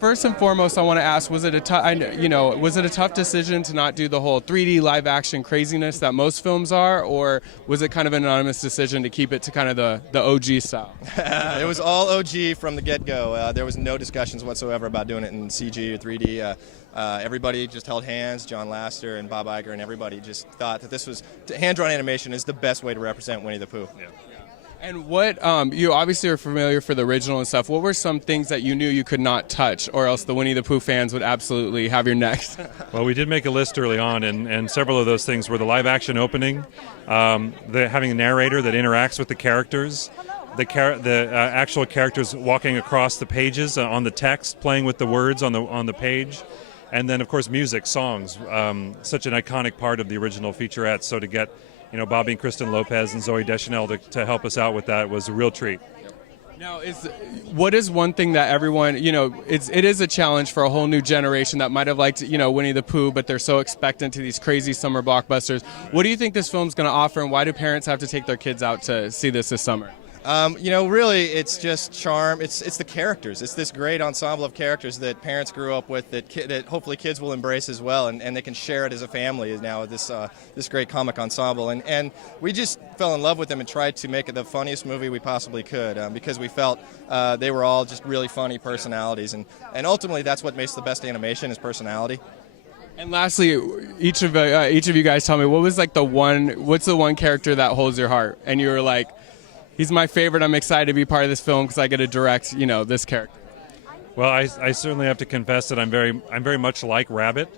First and foremost, I want to ask: was it a tough decision to not do the whole 3D live action craziness that most films are, or was it kind of an anonymous decision to keep it to kind of the OG style? It was all OG from the get-go. There was no discussions whatsoever about doing it in CG or 3D. Everybody just held hands. John Lasseter and Bob Iger and everybody just thought that this was hand-drawn animation is the best way to represent Winnie the Pooh. Yeah. And what, you obviously are familiar for the original and stuff. What were some things that you knew you could not touch, or else the Winnie the Pooh fans would absolutely have your necks? Well, we did make a list early on, and several of those things were the live-action opening, having a narrator that interacts with the characters, the actual characters walking across the pages on the text, playing with the words on the page, and then, of course, music, songs, such an iconic part of the original featurette. So to get Bobby and Kristen Lopez and Zoe Deschanel to help us out with that was a real treat. Now, what is one thing that everyone, it is a challenge for a whole new generation that might have liked, Winnie the Pooh, but they're so expectant to these crazy summer blockbusters. What do you think this film's going to offer, and why do parents have to take their kids out to see this summer? Really, it's just charm. It's the characters. It's this great ensemble of characters that parents grew up with that hopefully kids will embrace as well, and they can share it as a family now, this great comic ensemble. And we just fell in love with them and tried to make it the funniest movie we possibly could because we felt they were all just really funny personalities. And ultimately, that's what makes the best animation is personality. And lastly, each of you guys tell me, what's the one character that holds your heart? And you were like, he's my favorite. I'm excited to be part of this film because I get to direct, this character. Well, I certainly have to confess that I'm very much like Rabbit,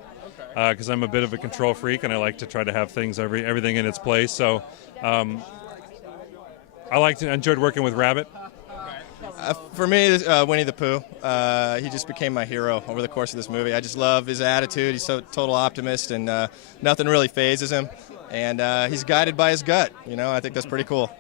because I'm a bit of a control freak and I like to try to have everything in its place. So I enjoyed working with Rabbit. For me, Winnie the Pooh. He just became my hero over the course of this movie. I just love his attitude. He's so total optimist, and nothing really phases him. And he's guided by his gut. I think that's pretty cool.